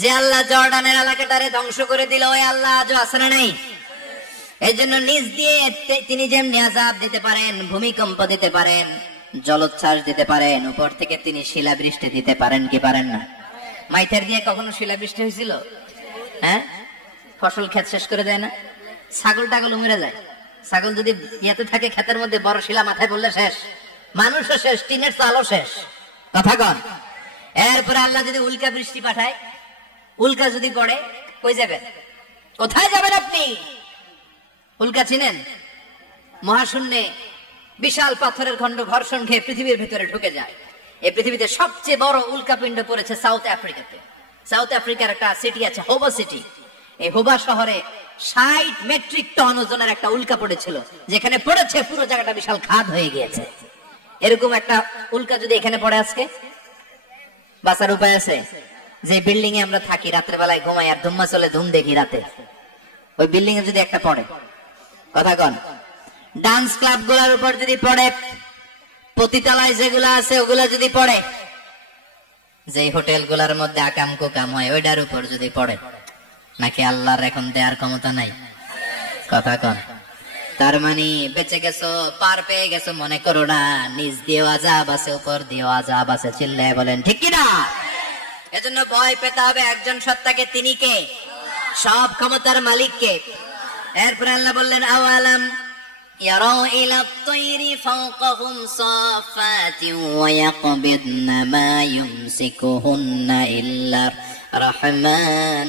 যে আল্লাহ জর্ডানের এলাকাটারে ধ্বংস করে দিল, ওই আল্লাহ আজও আছে না নাই? এই জন্য নিজ দিয়ে তিনি যেমনি আযাব দিতে পারেন, ভূমিকম্প দিতে পারেন, জলোচ্ছ্বাস দিতে পারেন, উপর থেকে তিনি শিলাবৃষ্টি দিতে পারেন কি পারেন না? মাইথার দিয়ে কখনো শিলাবৃষ্টি হয়েছিল? হ্যাঁ, ফসল ক্ষেত শেষ করে দেয় না? ছাগল টাগল মরে যায়। ছাগল যদি ইয়েতে থাকে ক্ষেতের মধ্যে, বড় শিলা মাথায় পড়লে শেষ, মানুষও শেষ, টিনের চালও শেষ। কথা কন। এরপরে আল্লাহ যদি উল্কা বৃষ্টি পাঠায়, উল্কা যদি পড়ে, কই যাবেন? কোথায় যাবেন আপনি? উল্কা চিনেন? মহাশূন্যে বিশাল পাথরের খন্ড ঘর্ষণ খেয়ে পৃথিবীর ভিতরে ঢুকে যায়। এই পৃথিবীতে সবচেয়ে বড় উল্কাপিণ্ড পড়েছে সাউথ আফ্রিকাতে। সাউথ আফ্রিকার একটা সিটি আছে, হোবা সিটি। এই হোবা শহরে 60 মেট্রিক টন ওজনের একটা উল্কা পড়েছিল, যেখানে পড়েছে পুরো জায়গাটা বিশাল খাদ হয়ে গিয়েছে। এরকম একটা উল্কা যদি এখানে পড়ে আজকে, বাঁচার উপায় আছে? যে বিল্ডিং এ আমরা থাকি, রাত্রে বেলায় ঘুমাই আর ধুম্মা চলে, ধুম দেখি রাতে, ওই বিল্ডিং এ যদি একটা পড়ে, কথা কন, ডান্স ক্লাব গুলার উপর যদি পড়ে, পতিতালয় যেগুলা আছে ওগুলা যদি পড়ে, যে হোটেল গুলার মধ্যে আকাম কুকাম হয় ওইটার উপর যদি পড়ে, নাকি আল্লাহর এখন দেয়ার ক্ষমতা নাই? কথা কন। তার মানে বেঁচে গেছো, পার পেয়ে গেছো মনে করো না, নিজ দিয়েও আযাব আছে, উপর দিয়েও আযাব আছে। চিল্লায় বলেন ঠিক কিনা? এজন্য ভয় পেতে হবে একজন সত্তাকে, তিনি কে? সব ক্ষমতার মালিককে। এরপরে আল্লাহ বললেন, আওয়ালাম ইয়ারাউ ইলা আত-তায়রি ফাওকাহুম সাফাতিন ওয়া ইয়াকবিদনা মা ইউমসিকুহুন্না ইল্লা রাহমান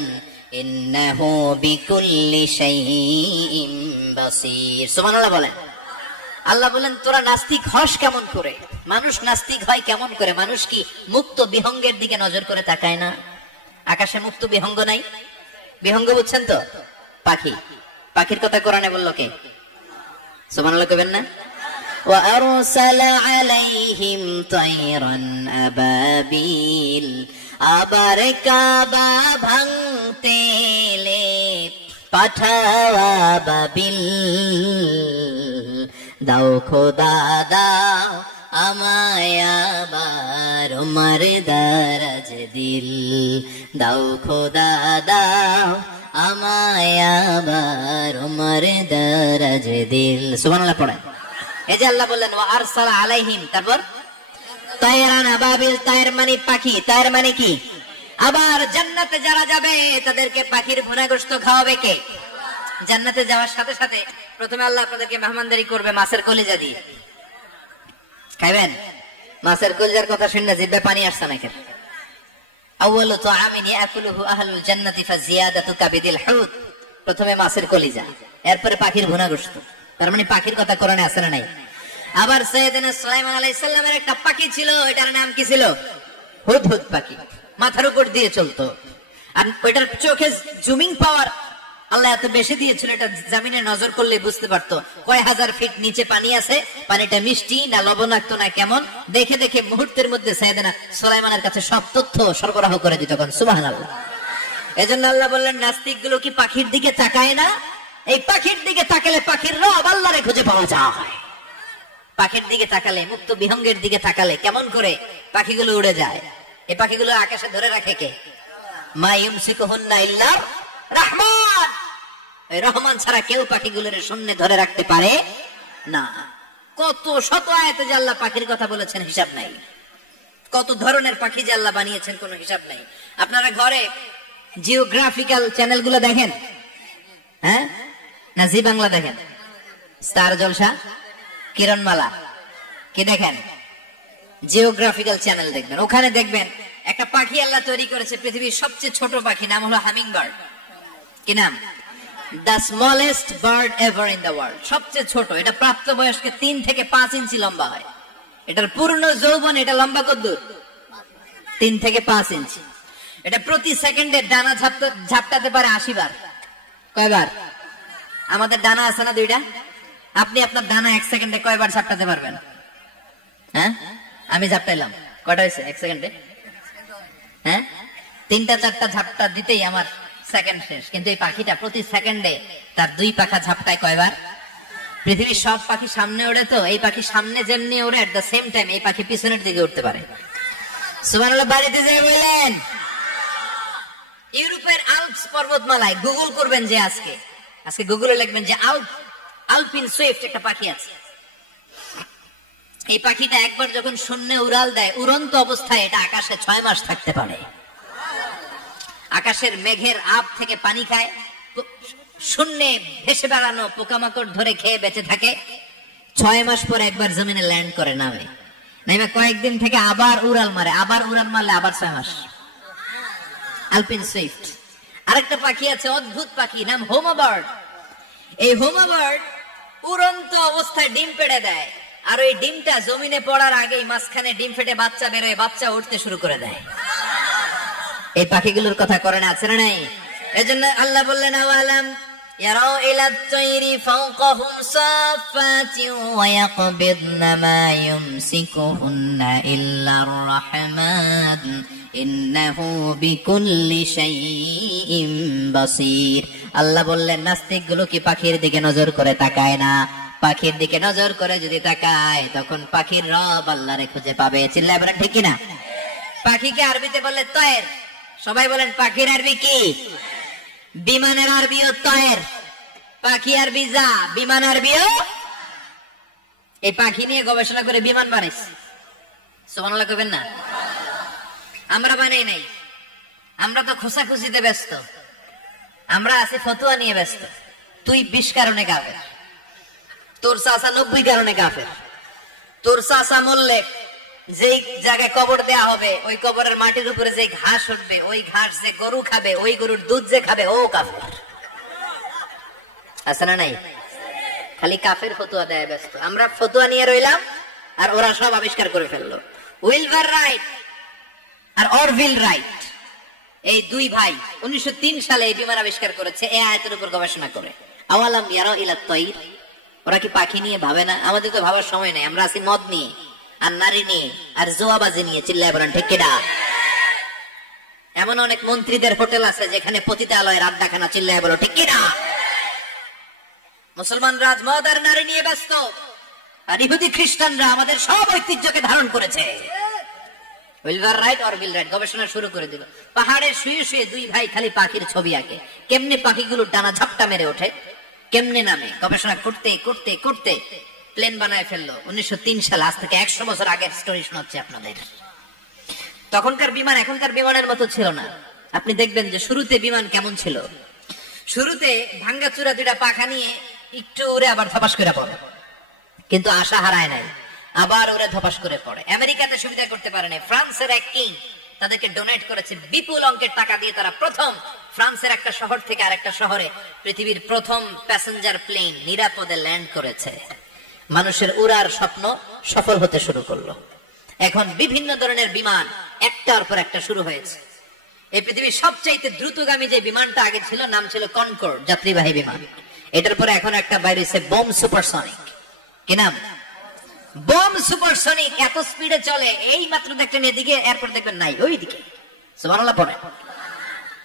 ইন্নাহু বিকুল্লি শাইইন বাসীর। সুবহানাল্লাহ বলেন। আল্লাহ বলেন, তোরা নাস্তিক হস কেমন করে? মানুষ নাস্তিক হয় কেমন করে? মানুষ কি মুক্ত বিহঙ্গের দিকে নজর করে তাকায় না? আকাশে মুক্ত বিহঙ্গ নাই? বিহঙ্গ বুঝছেন তো? পাখি। পাখির কথা কোরআনে বললো কে? সুবহানাল্লাহ কইবেন না? ওয়া আরসালা আলাইহিম তায়রান আবাবিল। আবার কাবা ভাঙতে এলে পাঠাওয়া বাবিল। দাও খোদা দাও আমায় আবার উমার দারাজ দিল। দাও খোদা দাও আমায় আবার উমার দারাজ দিল। সুবহানাল্লাহ পড়েন। এই যে আল্লাহ বললেন ওয়া আরসালা আলাইহিম, তারপর তায়রান আবাবিল, তায়ের মানে পাখি, তায়ের মানে কি? আবার জান্নাতে যারা যাবে তাদেরকে পাখির ভুনাগোশত খাওয়াবে কে? জান্নাতে যাওয়ার সাথে সাথে প্রথমে আল্লাহ আপনাদেরকে মেহমানদারি করবে মাছের কলিজা দিয়ে। খাইবেন? মাছের কলিজার কথা শুনলে জিহ্বায় পানি আসছে নাকি? আউয়ালু তুআমিন ইয়াকুলুহু আহলুল জান্নাতি ফাজিয়াদাতু কাবিদিল হুত। প্রথমে মাছের কলিজা, এরপরে পাখির ভুনাগোশত। তার মানে পাখির কথা কোরআনে আছে না নাই? আবার সাইয়েদনা সুলাইমান আলাইহিস সালামের একটা পাখি ছিল, এটার নাম কি ছিল? হুদহুদ পাখি। মাথার উপর দিয়ে চলতো, আর ওইটার চোখে জুমিং পাওয়ার আল্লাহ এত বেশি দিয়েছিল, এটা জমিনে নজর করলে বুঝতে পারতো কয় হাজার ফিট নিচে পানি আছে, পানিটা মিষ্টি না লবণাক্ত না কেমন, দেখে দেখে মুহূর্তের মধ্যে সাইয়েদনা সুলাইমানের কাছে সব তথ্য সরবরাহ করে দিত। সুবহানাল্লাহ। এজন্য আল্লাহ বললেন, নাস্তিক গুলো কি পাখির দিকে তাকায় না? এই পাখির দিকে তাকালে পাখির রব আল্লাহরে খুঁজে পাওয়া যায়। পাখির দিকে তাকালে, মুক্ত বিহঙ্গের দিকে তাকালে কেমন করে পাখিগুলো উড়ে যায়। এই পাখিগুলো আকাশে ধরে রাখে কে? মা ইউমসিকুহুন্না ইল্লা রাহমান। এই রহমান ছাড়া কেউ পাখিগুলোর শূন্যে ধরে রাখতে পারে না। কত শত আয়াতে যে আল্লাহ পাখির কথা বলেছেন হিসাব নাই। কত ধরনের পাখি যে আল্লাহ বানিয়েছেন কোনো হিসাব নাই। আপনারা ঘরে জিওগ্রাফিক্যাল চ্যানেলগুলো দেখেন? হ্যাঁ না জি বাংলা দেখেন? স্টার জলসা, কিরণমালা, কি দেখেন? জিওগ্রাফিক্যাল চ্যানেল দেখবেন। ওখানে দেখবেন একটা পাখি আল্লাহ তৈরি করেছে, পৃথিবীর সবচেয়ে ছোট পাখি, নাম হলো হামিং বার্ড। কি নাম? The smallest bird ever in the world. সবচেয়ে ছোট। এটা প্রাপ্তবয়স্কে 3 থেকে 5 ইঞ্চি লম্বা হয়। এটার পূর্ণ যৌবন এটা লম্বা কতদূর? 3 থেকে 5 ইঞ্চি। এটা প্রতি সেকেন্ডে ডানা ঝাপটাতে পারে 80 বার। কয়বার? আমাদের ডানা আছে না 2টা? আপনি আপনার ডানা 1 সেকেন্ডে কয়বার ঝাপটাতে পারবেন? হ্যাঁ, আমি ঝাপটাইলাম, কয়টা হয়েছে 1 সেকেন্ডে? হ্যাঁ, 3টা 4টা ঝাপটা দিতেই আমার সেকেন্ড শেষ। কিন্তু এই পাখিটা প্রতি সেকেন্ডে তার 2 পাখা ঝাপটায় কয়বার? পৃথিবীর সব পাখি সামনে ওড়ে, তো এই পাখি সামনে যেমনি ওড়ে, এট দ্য সেম টাইম এই পাখি পিছনের দিকে উঠতে পারে। সুবহানাল্লাহ। বাড়িতে যেয়ে বললেন ইউরোপের আল্পস পর্বতমালায় গুগল করবেন যে আজকে গুগলে লিখবেন যে আলপিন সুইফট একটা পাখি আছে। এই পাখিটা একবার যখন শূন্যে উড়াল দেয়, উড়ন্ত অবস্থায় এটা আকাশে 6 মাস থাকতে পারে। আকাশের মেঘের আব থেকে পানি খায়, শূন্যে ভেসে বেড়ানো পোকামাকড় ধরে খেয়ে বেঁচে থাকে। 6 মাস পরে একবার জমিনে ল্যান্ড করে নামে, নাইবা কয়েকদিন থেকে আবার উড়াল মারে, আবার উড়াল মারলে আবার 6 মাস। আলপিন সুইফট। আরেকটা পাখি আছে, অদ্ভুত পাখি, নাম হোমা বার্ড। এই হোমা বার্ড উড়ন্ত অবস্থায় ডিম পেড়ে দেয়, আর ওই ডিমটা জমিনে পড়ার আগেই মাঝখানে ডিম ফেটে বাচ্চা বেরোয়, বাচ্চা উঠতে শুরু করে দেয়। এই পাখিগুলোর কথা কোরআনে আছে না নাই? এজন্য আল্লাহ বললেন আওয়ালাম ইয়ারাউ ইলাত তায়রি ফাওকাহুম সাফাতিন ওয়া ইয়াকবিদনা মা ইউমসিকুহুন্না ইল্লার রাহমান ইন্নাহু বিকুল্লি শাইইন বাসীর। আল্লাহ বললেন নাস্তিকগুলো কি পাখির দিকে নজর করে তাকায় না? পাখির দিকে নজর করে যদি তাকায় তখন পাখির রব আল্লাহরে খুঁজে পাবে। চিল্লায় বলেন ঠিক কিনা? পাখিকে আরবিতে বলে তয়ের। সবাই বলেন পাখির আরবি কি? বিমানের আরবিও তয়ের। পাখি আরবি যা, বিমান আরবিও। এই পাখি নিয়ে গবেষণা করে বিমান বানাইছে। সুবহানাল্লাহ কইবেন না? আমরা বানাই নাই, আমরা তো খোঁচাখুচিতে ব্যস্ত, আমরা আছি ফতুয়া নিয়ে ব্যস্ত। তুই 20 কারণে কাফের, তোর চাচা 90 কারণে কাফের। তোর চাচা মরলে যেই জায়গায় কবর দেয়া হবে ওই কবরের মাটির উপরে যে ঘাস উঠবে, ওই ঘাস যে গরু খাবে, ওই গরুর দুধ যে খাবে, ও কাফের। আছে না নাই? খালি কাফের ফতুয়া দেয় ব্যস্ত। আমরা ফতুয়া নিয়ে রইলাম আর ওরা সব আবিষ্কার করে ফেললো। উইলবার রাইট আর অরভিল রাইট, এই দুই ভাই 1903 সালে এই বিমান আবিষ্কার করেছে এই আয়াতের উপর গবেষণা করে। আওয়ালাম ইয়ারাউ ইলাত তায়র, ওরা কি পাখি নিয়ে ভাবে না? আমাদের তো ভাবার সময় নাই, আমরা আছি মদ নিয়ে আর নারী নিয়ে আর জুয়াবাজি নিয়ে। চিল্লায় বলেন ঠিক কিনা? এমন অনেক মন্ত্রীদের হোটেল আছে যেখানে পতিতালয়ের আড্ডাখানা। চিল্লায় বলো ঠিক কিনা? মুসলমান রাজ মদ আর নারী নিয়ে ব্যস্ত, আর ইহুদি খ্রিস্টানরা আমাদের সব ঐতিহ্যকে ধারণ করেছে। উইলবার রাইট অরভিল রাইট গবেষণা শুরু করে দিল। পাহাড়ে শুয়ে শুয়ে দুই ভাই খালি পাখির ছবি আঁকে, কেমনে পাখিগুলো ডানা ঝাপটা মেরে ওঠে, কেমনে নামে। গবেষণা করতে করতে করতে প্লেন বানায় ফেললো 1903 সাল। আজ থেকে 100 বছর আগের স্টোরি শোনাচ্ছি আপনাদের। তখনকার বিমান এখনকার বিমানের মতো ছিল না। আপনি দেখবেন যে শুরুতে বিমান কেমন ছিল। শুরুতে ভাঙ্গাচুরা দুইটা পাখা নিয়ে একটু উড়ে আবার ধপাস করে পড়ে, কিন্তু আশা হারায় নাই, আবার ওরা ধপাস করে পড়ে। আমেরিকাতে সুবিধা করতে পারে নাই। ফ্রান্সের এক কিং তাদেরকে ডোনেট করেছে বিপুল অঙ্কের টাকা দিয়ে। তারা প্রথম ফ্রান্সের একটা শহর থেকে আরেকটা শহরে পৃথিবীর প্রথম প্যাসেঞ্জার প্লেন নিরাপদে ল্যান্ড করেছে। মানুষের উড়ার স্বপ্ন সফল হতে শুরু করলো। এখন বিভিন্ন ধরনের বিমান একটার পর একটা শুরু হয়েছে। এই পৃথিবীর সবচাইতে দ্রুতগামী যে বিমানটা আগে ছিল নাম ছিল কনকর্ড, যাত্রীবাহী বিমান। এটার পরে এখন একটা বাইরে হচ্ছে বোম সুপারসনিক। কি নাম? Bomb supersonic. এত স্পিডে চলে, এই মাত্র দেখলেন এদিকে, এরপর দেখবেন নাই ওইদিকে। সুবহানাল্লাহ পড়ে।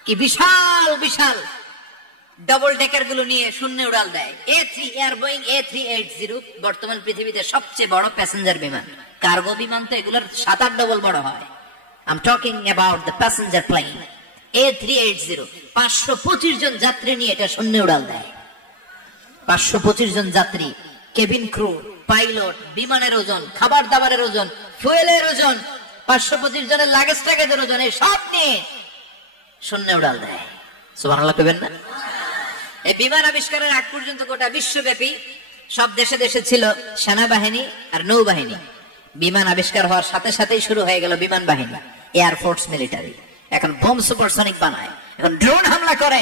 কি বিশাল বিশাল ডবল ডেকার গুলো নিয়ে শূন্যে উড়াল দেয়। বোয়িং A380 বর্তমান পৃথিবীতে সবচেয়ে বড় প্যাসেঞ্জার বিমান। কার্গো বিমান তো এগুলোর 7-8 ডবল বড় হয়। I am talking about the passenger plane A380। 525 জন যাত্রী নিয়ে এটা শূন্যে উড়াল দেয়। 525 জন যাত্রী, কেবিন ক্রু, পাইলট, বিমানের ওজন, খাবার দাবারের ওজন, ফুয়েলের ওজন, 525 জনের লাগেজ টাগেজের ওজন, এই সব নিয়ে শূন্যে উড়াল দেয়। সুবহানাল্লাহ কইবেন না? এই বিমান আবিষ্কারের আগ পর্যন্ত গোটা বিশ্বব্যাপী সব দেশে দেশে ছিল সেনাবাহিনী আর নৌবাহিনী। বিমান আবিষ্কার হওয়ার সাথে সাথেই শুরু হয়ে গেল বিমান বাহিনী, এয়ারফোর্স, মিলিটারি। এখন বোম সুপারসনিক বানায়, এখন ড্রোন হামলা করে,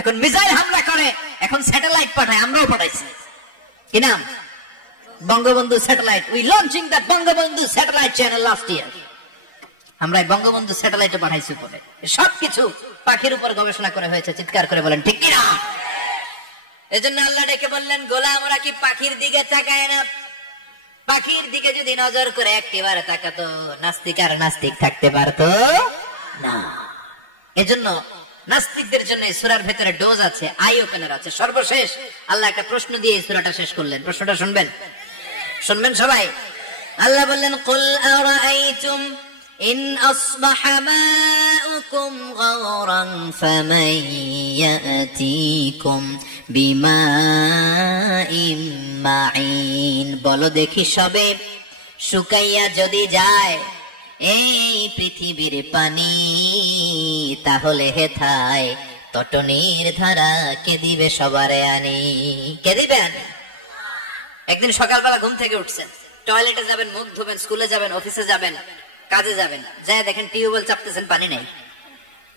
এখন মিসাইল হামলা করে, এখন স্যাটেলাইট পাঠায়। আমরাও পাঠাইছি। কি নাম? Bangabandhu satellite. We launching the Bangabandhu satellite channel last year. আমরা বঙ্গবন্ধু স্যাটেলাইটে পাঠাইছি উপরে। সবকিছু পাখির উপর গবেষণা করে হয়েছে। চিৎকার করে বলেন ঠিক কিনা? এজন্য আল্লাহ ডেকে বললেন, গোলাম ওরা কি পাখির দিকে তাকায় না? পাখির দিকে যদি নজর করে একেবারে তাকাতো, নাস্তিক আর নাস্তিক থাকতে পারতো না। এজন্য নাস্তিকদের জন্য এই সূরার ভেতরে ডোজ আছে, আই ওপেনার আছে। সর্বশেষ আল্লাহ একটা প্রশ্ন দিয়ে এই সূরাটা শেষ করলেন। প্রশ্নটা শুনবেন? শুনবেন সবাই? আল্লাহ বললেন, কুল আরাআইতুম ইন আসবাহা মাউকুম গাওরান ফামান ইয়াতিকুম বিমাইন মাইন। বলো দেখি সবে শুকাইয়া যদি যায় এই পৃথিবীর পানি, তাহলে হেথায় তটনির ধারা কে দিবে সবারে আনি? কে দিবেন? একদিন সকালবেলা ঘুম থেকে উঠছেন, টয়লেটে যাবেন, মুখ ধোবেন, স্কুলে যাবেন, অফিসে যাবেন, কাজে যাবেন, যাই দেখেন টিউবওয়েল চাপতেছেন, পানি নাই।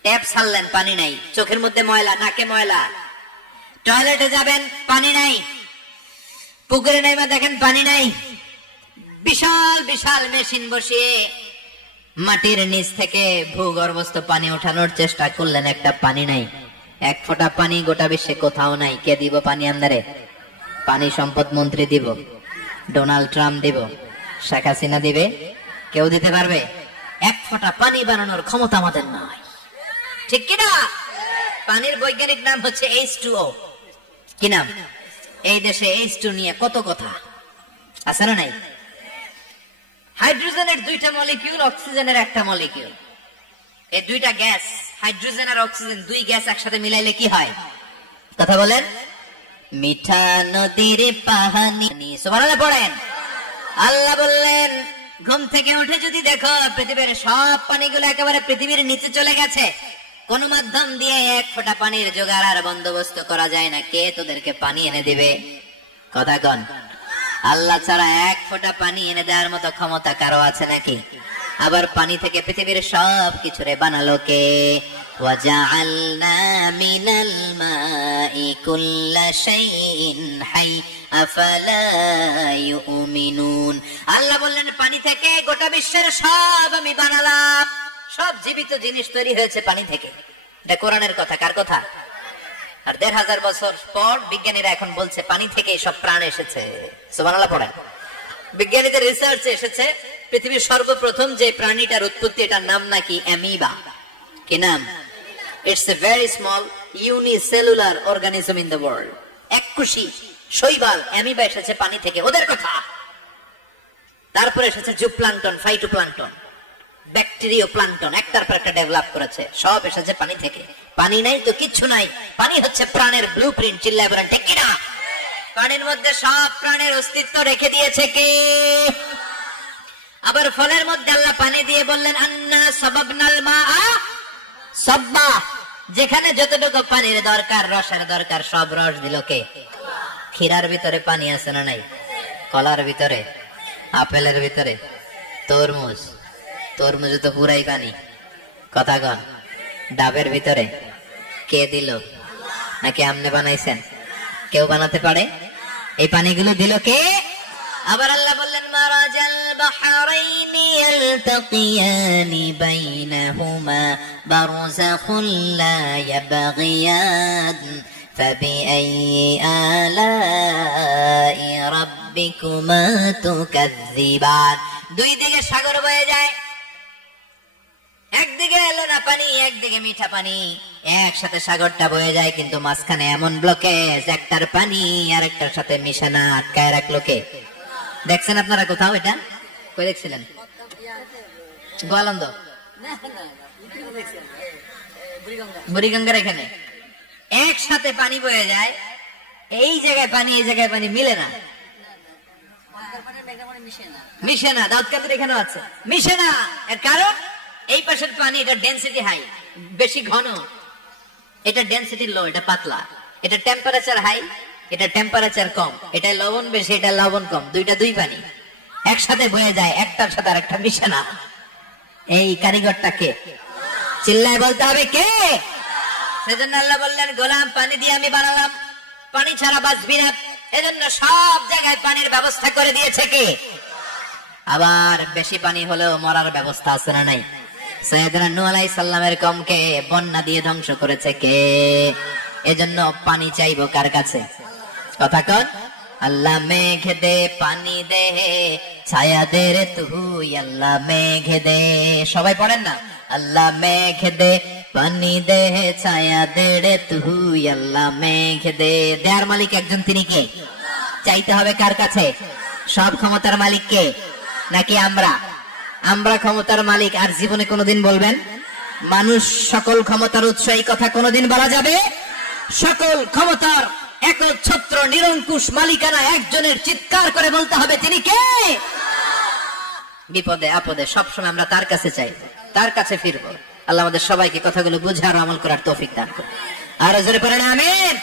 ট্যাপ ছাড়লেন, পানি নাই। চোখের মধ্যে ময়লা, নাকে ময়লা। টয়লেটে যাবেন, পানি নাই। পুকুরে নাইবা দেখেন পানি নাই। বিশাল বিশাল মেশিন বসিয়ে মাটির নিচ থেকে ভূগর্ভস্থ পানি ওঠানোর চেষ্টা করলেন, একটা পানি নাই। এক ফোঁটা পানি গোটা বিশ্বে কোথাও নাই। কে দিব পানি আন্দারে? পানি সম্পদ মন্ত্রী দিব, ডোনাল্ড ট্রাম্প দিব, শেখ হাসিনা দিবে? কেউ দিতে পারবে? এক ফোঁটা পানি বানানোর ক্ষমতা আমাদের নাই, ঠিক কিনা? পানির বৈজ্ঞানিক নাম হচ্ছে H2O। কি নাম? এই দেশে H2 নিয়ে কত কথা আছে না নাই? হাইড্রোজেনের দুইটা মলিকিউল, অক্সিজেনের একটা মলিকিউল। এই দুইটা গ্যাস, হাইড্রোজেন আর অক্সিজেন, দুই গ্যাস একসাথে মিলাইলে কি হয়? কথা বলেন। মিঠা নদীর পানি। সুবহানাল্লাহ পড়েন। আল্লাহ বললেন ঘুম থেকে উঠে যদি দেখো পৃথিবীর সব পানিগুলো একেবারে পৃথিবীর নিচে চলে গেছে, কোন মাধ্যম দিয়ে এক ফোঁটা পানির জোগাড় আর বন্দোবস্ত করা যায় না, কে তোদেরকে পানি এনে দিবে? কথা কন। আল্লাহ ছাড়া এক ফোঁটা পানি এনে দেওয়ার মতো ক্ষমতা কারো আছে নাকি? আবার পানি থেকে পৃথিবীর সব কিছুরে বানালো কে? ওয়াজআলনা মিনাল মাই কুল্লা শাইইন হাই আফালা ইউমিনুন। আল্লাহ বললেন পানি থেকে গোটা বিশ্বের সব আমি বানালাম। সব জীবিত জিনিস তৈরি হয়েছে পানি থেকে। এটা কোরআনের কথা। কার কথা? আর ১৫০০ বছর পর বিজ্ঞানীরা এখন বলছে পানি থেকে সব প্রাণ এসেছে। সুবহানাল্লাহ পড়েন। বিজ্ঞানীদের রিসার্চে এসেছে পৃথিবীর সর্বপ্রথম যে প্রাণীটার উৎপত্তি, এটার নাম নাকি অ্যামিবা। কি নাম? It's a very small unicellular organism in the world. এককোষী শৈবাল অ্যামিবা এসেছে পানি থেকে, ওদের কথা। তারপরে এসেছে জুপ্লাঙ্কটন, ফাইটোপ্লাঙ্কটন, ব্যাকটেরিয়া প্লাঙ্কটন, একটার পর একটা ডেভেলপ করেছে। সব এসেছে পানি থেকে। পানি নাই তো কিচ্ছু নাই। পানি হচ্ছে প্রাণের ব্লুপ্রিন্ট। চিল্লায় বলেন ঠিক কিনা? পানির মধ্যে সব প্রাণের অস্তিত্ব রেখে দিয়েছে কে? আবার ফলের মধ্যে আল্লাহ পানি দিয়ে বললেন আন্না সাবাবনাল মাআ সাব্বা। যেখানে যতটুকু পানির দরকার, রসের দরকার, সব রস দিল কে? ক্ষীরার ভিতরে পানি আছে না নাই? কলার ভিতরে, আপেলের ভিতরে, তরমুজে তো পুরাই পানি। কথা কন। ডাবের ভিতরে কে দিল? নাকি আমনে বানাইছেন? কেউ বানাতে পারে? এই পানিগুলো দিল কে? আবার আল্লাহ বললেন মারাজাল বাহরাইনি ইয়ালতাকিয়ানি বাইনাহুমা বারযাখুন লা ইয়াবগিয়ান ফাবিআইয়ি আলাই রাব্বিকুমা তুকাযযিবান। দুই দিকে সাগর বয়ে যায়, একদিকে এলোনা পানি, একদিকে মিঠা পানি, একসাথে সাগরটা বয়ে যায়, কিন্তু মাঝখানে এমন ব্লকেজ, একটার পানি আর একটার সাথে মিশে না, আটকায় রাখলো কে? দেখছেন আপনারা কোথাও এটা? কই দেখছিলেন? গোয়ালন্দ, বুড়িগঙ্গার এখানে একসাথে পানি বয়ে যায়। এই জায়গায় পানি, এই জায়গায় পানি মিলে না, মিশে না। দাউদকান্দির এখানেও আছে, মিশে না। এর কারণ এই পাশের পানি, এটা ডেনসিটি হাই, বেশি ঘন, এটা ডেনসিটি লো, এটা পাতলা। এটা টেম্পারেচার হাই, এটা টেম্পারেচার কম। এটা লবণ বেশি, এটা লবণ কম। দুইটা দুই পানি একসাথে বয়ে যায়, একটার সাথে আরেকটা মিশে না। এই কারিগরটা কে? চিল্লায় বলতে হবে কে? সেজন্য আল্লাহ বললেন গোলাম পানি দিয়ে আমি বানালাম, পানি ছাড়া বাঁচবি না। এজন্য সব জায়গায় পানির ব্যবস্থা করে দিয়েছে কে? আবার বেশি পানি হলেও মরার ব্যবস্থা আছে না নাই? সাইয়েদনা নূহ আলাইহিস সালামের কওমকে বন্যা দিয়ে ধ্বংস করেছে কে? এজন্য পানি চাইবো কার কাছে? কথা কন। আল্লাহ মেঘ দে পানি দে ছায়া দে রে তুই, আল্লাহ মেঘ দে। সবাই পড়েন না? আল্লাহ মেঘ দে পানি দে ছায়া দে রে তুই, আল্লাহ মেঘ দে। দেয়ার মালিক একজন, তিনি কে? চাইতে হবে কার কাছে? সব ক্ষমতার মালিক কে? নাকি আমরা? আমরা ক্ষমতার মালিক, আর জীবনে কোনোদিন বলবেন? মানুষ সকল ক্ষমতার উৎস, এই কথা কোনোদিন বলা যাবে? সকল ক্ষমতার একচ্ছত্র নিরঙ্কুশ মালিকানা একজনের, চিৎকার করে বলতে হবে তিনি কে? বিপদে আপদে সবসময় আমরা তার কাছে চাই, তার কাছে ফিরবো। আল্লাহ আমাদের সবাইকে কথাগুলো বুঝার আমল করার তৌফিক দান করুন। আর জোরে পড়েন আমিন।